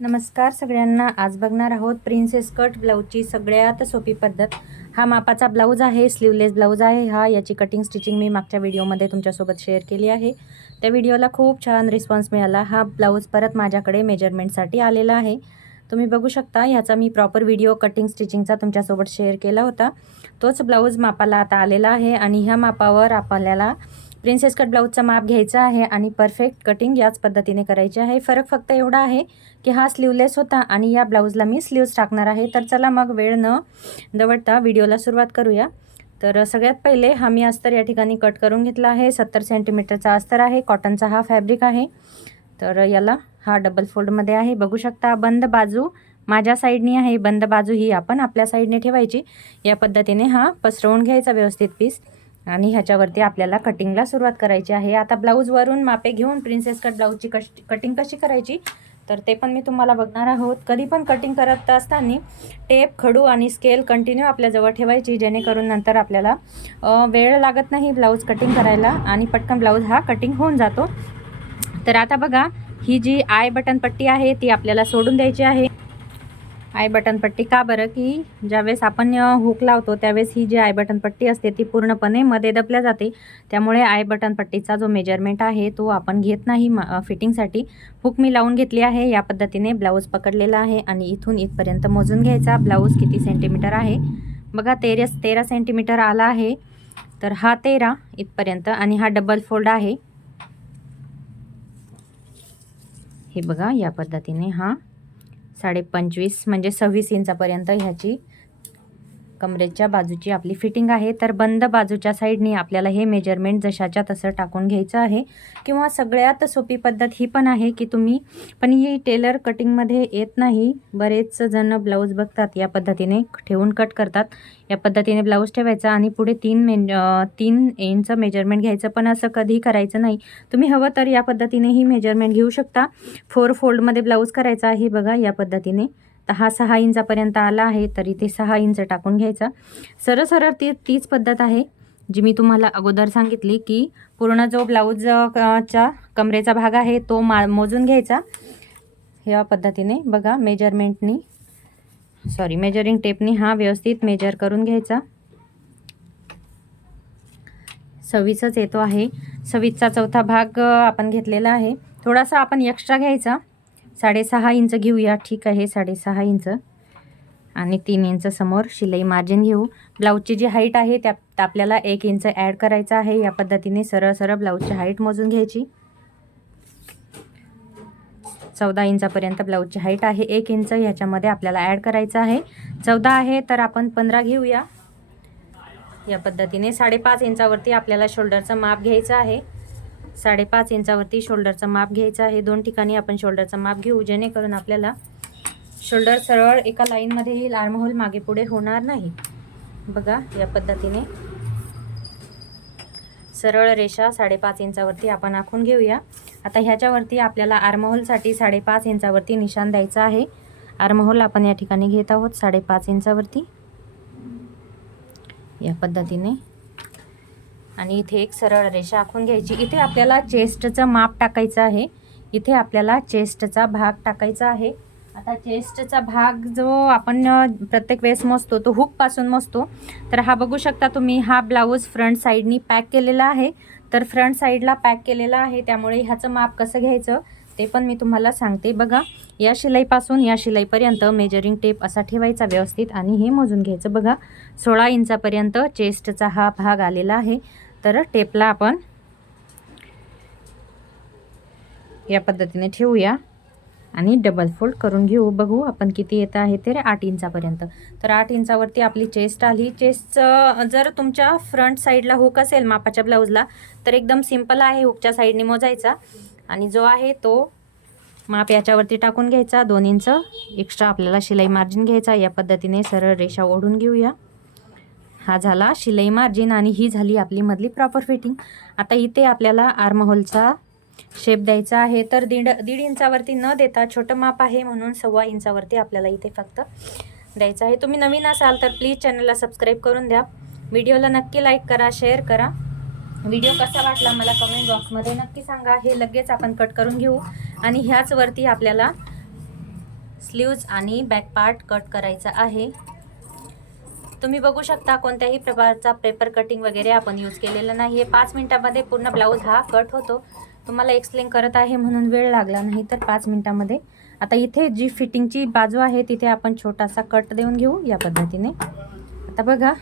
नमस्कार सगळ्यांना. आज बघणार आहोत प्रिन्सेस कट ब्लाऊजची सगळ्यात सोपी पद्धत. हा मापाचा ब्लाऊज आहे स्लीवलेस ब्लाऊज आहे. हा याची कटिंग स्टिचिंग मी मागच्या व्हिडिओमध्ये तुमच्यासोबत शेअर केली आहे. त्या व्हिडिओला खूप छान रिस्पॉन्स मिळाला. हा ब्लाऊज परत माझ्याकडे मेजरमेंटसाठी आलेला आहे. तुम्ही बघू शकता ह्याचा मी प्रॉपर व्हिडिओ कटिंग स्टिचिंगचा तुमच्यासोबत शेअर केला होता. तोच ब्लाऊज मापाला आता आलेला आहे आणि ह्या मापावर आपल्याला प्रिन्सेस कट ब्लाऊजचा माप घ्यायचा आहे आणि परफेक्ट कटिंग याच पद्धतीने करायची आहे. फरक फक्त एवढा आहे की हा स्लीवलेस होता आणि या ब्लाऊजला मी स्लीव्स टाकणार आहे. तर चला मग वेळ न दवडता व्हिडिओला सुरुवात करूया. तर सगळ्यात पहिले हा मी अस्तर या ठिकाणी कट करून घेतला आहे. सत्तर सेंटीमीटरचा अस्तर आहे. कॉटनचा हा फॅब्रिक आहे. तर याला हा डबल फोल्डमध्ये आहे. बघू शकता बंद बाजू माझ्या साईडनी आहे. बंद बाजू ही आपण आपल्या साईडने ठेवायची. या पद्धतीने हा पसरवून घ्यायचा व्यवस्थित पीस आणि ह्याच्यावरती आपल्याला कटिंगला सुरुवात करायची आहे. आता ब्लाऊजवरून मापे घेऊन प्रिन्सेस कट ब्लाऊजची कश कटिंग कशी करायची? तर ते पण मी तुम्हाला बघणार आहोत. कधी पण कटिंग करत असताना टेप खडू आणि स्केल कंटिन्यू आपल्याजवळ ठेवायची जेणेकरून नंतर आपल्याला वेळ लागत नाही ब्लाऊज कटिंग करायला आणि पटकन ब्लाऊज हा कटिंग होऊन जातो. तर आता बघा ही जी आय बटन पट्टी आहे ती आपल्याला सोडून द्यायची आहे. आय बटन पट्टी का बरं? की ज्यावेळेस आपण हुक लावतो त्यावेळेस ही जी आय बटन पट्टी असते ती पूर्णपणे मध्ये दबल्या जाते. त्यामुळे आय बटन पट्टीचा जो मेजरमेंट आहे तो आपण घेत नाही फिटिंगसाठी हुक मी लावून घेतली आहे या पद्धतीने ब्लाऊज पकडलेला आहे आणि इथून इथपर्यंत मोजून घ्यायचा. ब्लाऊज किती सेंटीमीटर आहे? बघा तेरा तेरा सेंटीमीटर आला आहे. तर हा तेरा इथपर्यंत आणि हा डबल फोल्ड आहे. हे बघा या पद्धतीने हा साडे पंचवीस म्हणजे सव्वीस इंचापर्यंत ह्याची कमरेच्या बाजूची आपली फिटिंग आहे तर बंद बाजूच्या साईडने आपल्याला हे मेजरमेंट जशाच्या तसं टाकून घ्यायचं आहे. किंवा सगळ्यात सोपी पद्धत ही पण आहे की तुम्ही पण ही टेलर कटिंगमध्ये येत नाही. बरेच जण ब्लाऊज बघतात या पद्धतीने ठेवून कट करतात. या पद्धतीने ब्लाऊज ठेवायचा आणि पुढे तीन मेन तीन एंडचं मेजरमेंट घ्यायचं पण असं कधी करायचं नाही. तुम्ही हवं तर या पद्धतीनेही मेजरमेंट घेऊ शकता. फोर फोल्डमध्ये ब्लाऊज करायचा आहे बघा या पद्धतीने. तर हा सहा इंचापर्यंत आला आहे तर इथे सहा इंच टाकून घ्यायचा. सरळ सरळ ती तीच पद्धत आहे जी मी तुम्हाला अगोदर सांगितली की पूर्ण जो ब्लाऊज अ, कमरेचा भाग आहे तो मा मोजून घ्यायचा. ह्या पद्धतीने बघा मेजरमेंटनी सॉरी मेजरिंग टेपनी हा व्यवस्थित मेजर करून घ्यायचा. सव्वीसच येतो आहे. सव्वीसचा चौथा भाग आपण घेतलेला आहे. थोडासा आपण एक्स्ट्रा घ्यायचा. साडेसहा इंच घेऊया. ठीक आहे साडेसहा इंच. आणि तीन इंच समोर शिलाई मार्जिन घेऊ. ब्लाऊजची जी हाईट आहे त्या आपल्याला एक इंच ॲड करायचं आहे. या पद्धतीने सरळ सरळ ब्लाऊजची हाईट मोजून घ्यायची. चौदा इंचापर्यंत ब्लाऊजची हाईट आहे एक इंच. ह्याच्यामध्ये आपल्याला ॲड करायचं आहे. चौदा आहे तर आपण पंधरा घेऊया. या पद्धतीने साडेपाच इंचावरती आपल्याला शोल्डरचं माप घ्यायचं आहे. साडेपाच इंचावरती शोल्डरचं माप घ्यायचं आहे. दोन ठिकाणी आपण शोल्डरचं माप घेऊ जेणेकरून आपल्याला शोल्डर सरळ एका लाईनमध्ये येईल आर्महोल मागे पुढे होणार नाही. बघा या पद्धतीने सरळ रेषा साडेपाच इंचावरती आपण आखून घेऊया. आता ह्याच्यावरती आपल्याला आर्महोलसाठी साडेपाच इंचावरती निशाण द्यायचा आहे. आर्महोल आपण या ठिकाणी घेत आहोत साडेपाच इंचावरती. या पद्धतीने आणि इथे एक सरळ रेषा आखून घ्यायची. इथे आपल्याला चेस्टचं माप टाकायचं आहे. इथे आपल्याला चेस्टचा भाग टाकायचा आहे. आता चेस्टचा भाग जो आपण प्रत्येक वेळेस मोजतो तो हुकपासून मोजतो. तर हा बघू शकता तुम्ही हा ब्लाऊज फ्रंट साईडनी पॅक केलेला आहे. तर फ्रंट साईडला पॅक केलेला आहे त्यामुळे ह्याचं माप कसं घ्यायचं ते पण मी तुम्हाला सांगते. बघा या शिलाईपासून या शिलाईपर्यंत मेजरिंग टेप असा ठेवायचा व्यवस्थित आणि हे मोजून घ्यायचं. बघा सोळा इंचापर्यंत चेस्टचा हा भाग आलेला आहे. तर टेपला आपण या पद्धतीने ठेवूया आणि डबल फोल्ड करून घेऊ. बघू आपण किती येत आहे ते आठ इंचापर्यंत. तर आठ इंचावरती आपली चेस्ट आली. चेस्टचं जर तुमच्या फ्रंट साईडला हुक असेल मापाच्या ब्लाऊजला तर एकदम सिंपल आहे हुकच्या साईडने मोजायचा. आणि जो आहे तो माप याच्यावरती टाकून घ्यायचा. दोन इंच एक्स्ट्रा आपल्याला शिलाई मार्जिन घ्यायचा. या पद्धतीने सरळ रेषा ओढून घेऊया. हा झाला. शिलाई मार्जिन आणि ही झाली आपली मधली प्रॉपर फिटिंग आता इथे आपल्याला आर्महोलचा शेप द्यायचा आहे. तर दीड दीड इंचावरती न देता छोटं माप आहे म्हणून सव्वा इंचावरती आपल्याला इथे फक्त द्यायचं आहे. तुम्ही नवीन असाल तर प्लीज चॅनलला सबस्क्राईब करून द्या. व्हिडिओला नक्की लाईक करा शेअर करा. व्हिडिओ कसा वाटला मला कमेंट बॉक्समध्ये नक्की सांगा. हे लगेच आपण कट करून घेऊ. आणि ह्याचवरती आपल्याला स्लीव्ज आणि बॅक पार्ट कट करायचा आहे. तुम्ही बघू शकता कोणत्याही प्रकारचा पेपर कटिंग वगैरे आपण यूज केलेला नाही आहे पाच मिनटामध्ये पूर्ण ब्लाऊज हा कट होतो. तुम्हाला एक्सप्लेन करत आहे म्हणून वेळ लागला नाही तर पाच मिनटामध्ये. आता इथे जी फिटिंगची बाजू आहे तिथे आपण छोटासा कट देऊन घेऊ या पद्धतीने. आता बघा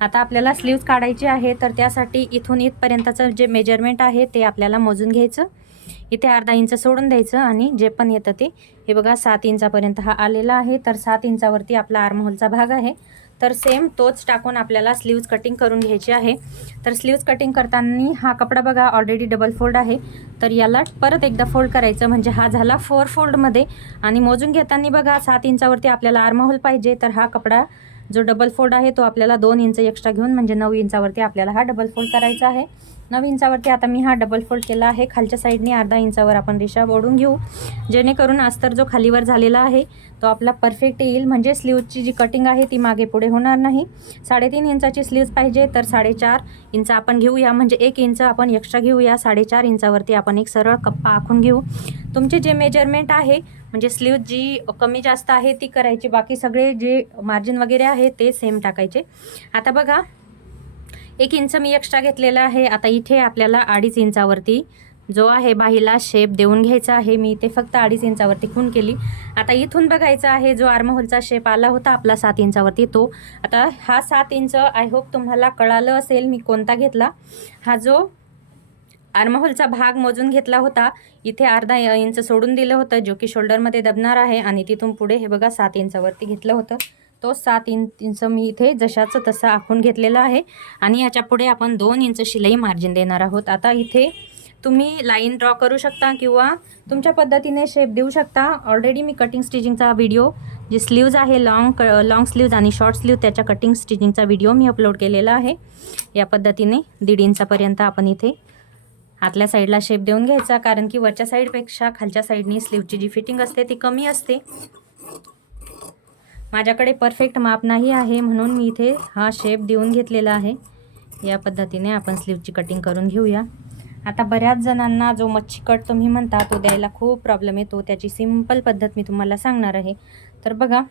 आता आपल्याला स्लीव्ज काढायची आहे तर त्यासाठी इथून इथपर्यंतचं जे मेजरमेंट आहे ते आपल्याला मोजून घ्यायचं. इथे अर्धा इंच सोडून द्यायचं आणि जे पण येतं ते. हे बघा सात इंचापर्यंत हा आलेला आहे. तर सात इंचावरती आपला आर्महोलचा भाग आहे. तर सेम तोच टाकून आपल्याला स्लीव्ज कटिंग करून घ्यायची आहे. तर स्लीव्ज कटिंग करताना हा कपडा बघा ऑलरेडी डबल फोल्ड आहे. तर याला परत एकदा फोल्ड करायचं. म्हणजे हा झाला फोर फोल्डमध्ये आणि मोजून घेताना बघा सात इंचावरती आपल्याला आर्महोल पाहिजे. तर हा कपडा जो डबल फोल्ड आहे तो आपल्याला दोन इंच एक्स्ट्रा घेऊन म्हणजे नऊ इंचावरती आपल्याला हा डबल फोल्ड करायचा आहे. नऊ इंचावरती आता मी हा डबल फोल्ड केला आहे. खालच्या साईडने अर्धा इंचावर आपण रेषा ओढून घेऊ. जेणेकरून अस्तर जो खालीवर झालेला आहे तो आपला परफेक्ट येईल. म्हणजे स्लीवची जी कटिंग आहे ती मागे पुढे होणार नाही. साडेतीन इंचाची स्लीव्ज पाहिजे तर साडेचार इंच आपण घेऊया. म्हणजे एक इंच आपण एक्स्ट्रा घेऊया. साडेचार इंचावरती आपण एक सरळ कप्पा आखून घेऊ. तुमचे जे मेजरमेंट आहे म्हणजे स्लीव जी कमी जास्त आहे ती करायची. बाकी सगळे जे मार्जिन वगैरे आहे ते सेम टाकायचे. आता बघा एक इंच मी एक्स्ट्रा घेतलेला आहे. आता इथे आपल्याला अडीच इंचावरती जो आहे बाहीला शेप देऊन घ्यायचा आहे. मी इथे फक्त अडीच इंचावरती खून केली. आता इथून बघायचा आहे जो आर्महोलचा शेप आला होता आपला सात इंचावरती तो. आता हा सात इंच आय होप तुम्हाला कळालं असेल मी कोणता घेतला. हा जो आर्महोलचा भाग मोजून घेतला होता इथे अर्धा इंच सोडून दिलं होतं जो की शोल्डरमध्ये दबणार आहे आणि तिथून पुढे हे बघा सात इंचावरती घेतलं होतं. तो सात इंच मी इथे जशाचं तसं आखून घेतलेलं आहे. आणि याच्यापुढे आपण दोन इंच शिलाई मार्जिन देणार आहोत. आता इथे तुम्ही लाईन ड्रॉ करू शकता किंवा तुमच्या पद्धतीने शेप देऊ शकता. ऑलरेडी मी कटिंग स्टिचिंगचा व्हिडिओ जे स्लीव्ज आहे लाँग क लाँग स्लीव्ज आणि शॉर्ट स्लीव त्याच्या कटिंग स्टिचिंगचा व्हिडिओ मी अपलोड केलेला आहे. या पद्धतीने दीड इंचापर्यंत आपण इथे आतल्या साईडला शेप देऊन घ्यायचा. कारण की वरच्या साईडपेक्षा खालच्या साईडनी स्लीवची जी फिटिंग असते ती कमी असते. माझ्याकडे परफेक्ट माप नाही आहे म्हणून मी इथे हा शेप देऊन घेतलेला आहे. या पद्धतीने आपण स्लीवची कटिंग करून घेऊया. आता बऱ्याच जणांना जो मच्छी कट तुम्ही म्हणता तो द्यायला खूप प्रॉब्लेम येतो. त्याची सिंपल पद्धत मी तुम्हाला सांगणार आहे. तर बघा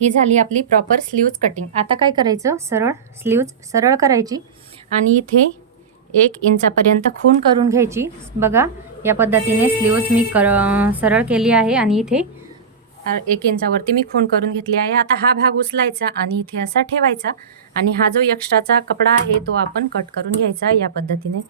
ही झाली आपली प्रॉपर स्लीव्ज कटिंग आता काय करायचं? सरळ स्लीव्ज सरळ करायची आणि इथे एक इंचापर्यंत खून करून घ्यायची. बघा या पद्धतीने स्लीव्ज मी कर सरळ केली आहे आणि इथे एक इंचावरती मी खूण करून घेतली आहे. आता हा भाग उचलायचा आणि इथे असा ठेवायचा आणि हा जो एक्स्ट्राचा कपडा आहे तो आपण कट करून घ्यायचा या पद्धतीने.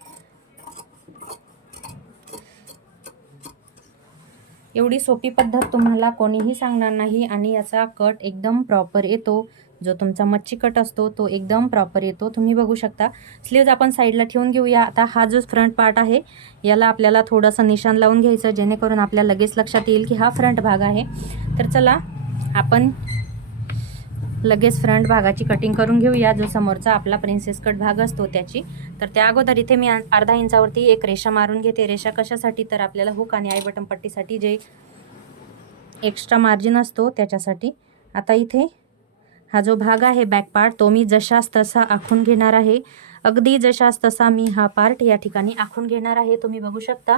एवढी सोपी पद्धत तुम्हाला कोणीही सांगणार नाही आणि याचा कट एकदम प्रॉपर येतो. जो तुमचा मच्छी कट असतो तो एकदम प्रॉपर येतो. तुम्ही बघू शकता. स्लीव्ज आपण साईडला ठेवून घेऊया. आता हा जो फ्रंट पार्ट आहे याला आपल्याला थोडंसं निशाण लावून घ्यायचं जेणेकरून आपल्या लगेच लक्षात येईल की हा फ्रंट भाग आहे. तर चला आपण लगेच फ्रंट भागाची कटिंग करून घेऊया. जो समोरचा आपला प्रिन्सेस कट भाग असतो त्याची. तर त्या अगोदर इथे मी अर्धा इंचावरती एक रेषा मारून घेते. रेषा कशासाठी? तर आपल्याला हुक आणि आई बटन पट्टीसाठी जे एक्स्ट्रा मार्जिन असतो त्याच्यासाठी. आता इथे हा जो भाग आहे बॅक पार्ट तो मी जशास तसा आखून घेणार आहे. अगदी जशास तसा मी हा पार्ट या ठिकाणी आखून घेणार आहे. तुम्ही बघू शकता.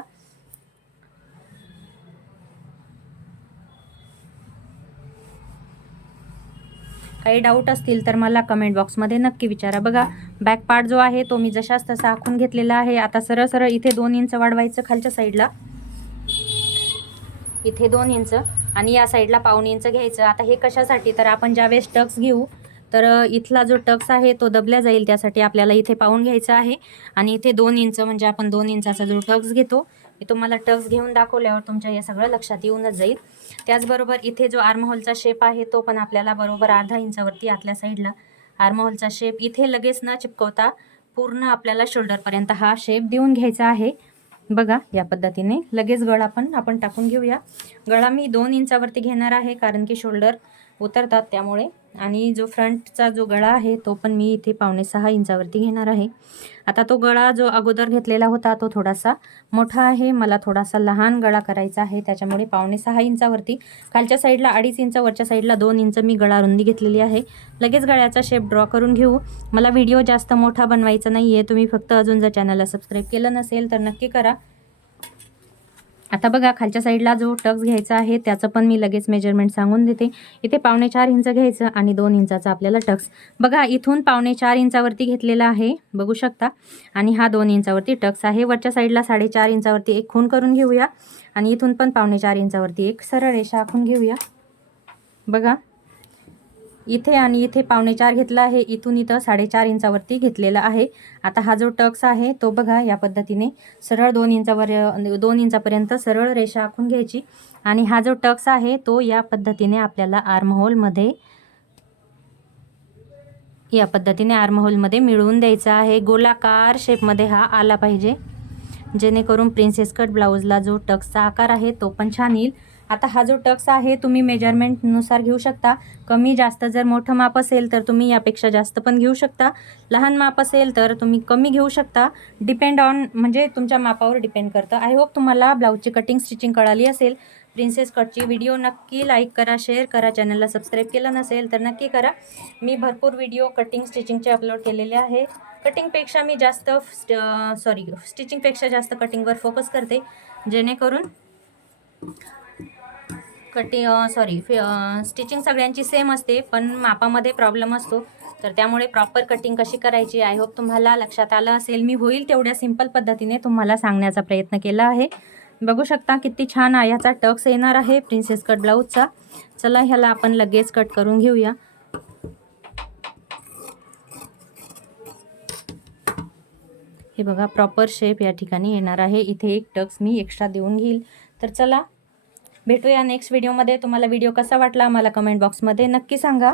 काही डाऊट असतील तर मला कमेंट बॉक्समध्ये नक्की विचारा. बघा बॅक पार्ट जो आहे तो मी जशास तसा आखून घेतलेला आहे. आता सरळ सरळ इथे दोन इंच वाढवायचं खालच्या साईडला इथे दोन इंच. आणि या साईडला पाऊन इंच घ्यायचं. आता हे कशासाठी? तर आपण ज्यावेळेस टक्स घेऊ तर इथला जो टक्स आहे तो दबल्या जाईल. त्यासाठी आपल्याला इथे पाहून घ्यायचा आहे. आणि इथे दोन इंच म्हणजे आपण दोन इंचाचा जो टक्स घेतो मी तुम्हाला टक्स घेऊन दाखवल्यावर तुमच्या हे सगळं लक्षात येऊनच जाईल. त्याचबरोबर इथे जो आर्महोलचा शेप आहे तो पण आपल्याला बरोबर अर्धा इंचावरती आतल्या साईडला. आर्महोलचा शेप इथे लगेच न चिपकवता पूर्ण आपल्याला शोल्डरपर्यंत हा शेप देऊन घ्यायचा आहे. बघा या पद्धतीने लगेच गळा पण आपण टाकून घेऊया. गळा मी दोन इंचावरती घेणार आहे कारण की शोल्डर उतरतात त्यामुळे. आणि जो फ्रंटचा जो गळा आहे तो पण मी इथे पावणे सहा इंचावरती घेणार आहे. आता तो गळा जो अगोदर घेतलेला होता तो थोडासा मोठा आहे. मला थोडासा लहान गळा करायचा आहे. त्याच्यामुळे पावणे सहा इंचावरती. खालच्या साईडला अडीच इंच वरच्या साईडला दोन इंच मी गळा रुंदी घेतलेली आहे. लगेच गळ्याचा शेप ड्रॉ करून घेऊ. मला व्हिडिओ जास्त मोठा बनवायचा नाही आहे तुम्ही फक्त अजून जर चॅनलला सबस्क्राईब केलं नसेल तर नक्की करा. आता बघा खालच्या साईडला जो टक्स घ्यायचा आहे त्याचं पण मी लगेच मेजरमेंट सांगून देते. इथे पावणे चार इंच घ्यायचं आणि दोन इंचाचा आपल्याला टक्स बघा इथून पावणे चार इंचावरती घेतलेला आहे बघू शकता. आणि हा दोन इंचावरती टक्स आहे. वरच्या साईडला साडेचार इंचावरती एक खून करून घेऊया. आणि इथून पण पावणे चार इंचावरती एक सरळ रेषा आखून घेऊया. बघा इथे आणि इथे पावणे चार घेतला आहे. इथून इथं साडेचार इंचावरती घेतलेला आहे. आता हा जो टक्स आहे तो बघा या पद्धतीने. सरळ दोन इंचावर दोन इंचापर्यंत सरळ रेषा आखून घ्यायची. आणि हा जो टक्स आहे तो या पद्धतीने आपल्याला आर्महोलमध्ये या पद्धतीने आर्महोलमध्ये मिळवून द्यायचा आहे. गोलाकार शेपमध्ये हा आला पाहिजे. जेणेकरून प्रिन्सेस कट ब्लाऊजला जो टक्सचा आकार आहे तो पण छान येईल. आता हा जो टक्स आहे तुम्ही मेजरमेंटनुसार घेऊ शकता. कमी जास्त जर मोठं माप असेल तर तुम्ही यापेक्षा जास्त पण घेऊ शकता. लहान माप असेल तर तुम्ही कमी घेऊ शकता. डिपेंड ऑन म्हणजे तुमच्या मापावर डिपेंड करतं. आय होप तुम्हाला ब्लाऊजची कटिंग स्टिचिंग कळाली असेल. प्रिन्सेस कटची व्हिडिओ नक्की लाईक करा शेअर करा चॅनलला सबस्क्राईब केलं नसेल तर नक्की करा. मी भरपूर व्हिडिओ कटिंग स्टिचिंगचे अपलोड केलेले आहे. कटिंगपेक्षा मी जास्त सॉरी स्टिचिंगपेक्षा जास्त कटिंगवर फोकस करते. जेणेकरून कटिंग सॉरी स्टिचिंग सगळ्यांची सेम असते पण मापामध्ये प्रॉब्लेम असतो. तर त्यामुळे प्रॉपर कटिंग कशी करायची आय होप तुम्हाला लक्षात आलं असेल. मी होईल तेवढ्या सिंपल पद्धतीने तुम्हाला सांगण्याचा प्रयत्न केला आहे. बघू शकता किती छान ह्याचा टक्स येणार आहे प्रिन्सेस कट ब्लाऊजचा चला ह्याला आपण लगेच कट करून घेऊया. हे बघा प्रॉपर शेप या ठिकाणी येणार आहे. इथे एक टक्स मी एक्स्ट्रा देऊन घेईल. तर चला भेटूया नेक्स्ट व्हिडिओमध्ये तुम्हाला व्हिडिओ कसा वाटला मला कमेंट बॉक्समध्ये नक्की सांगा.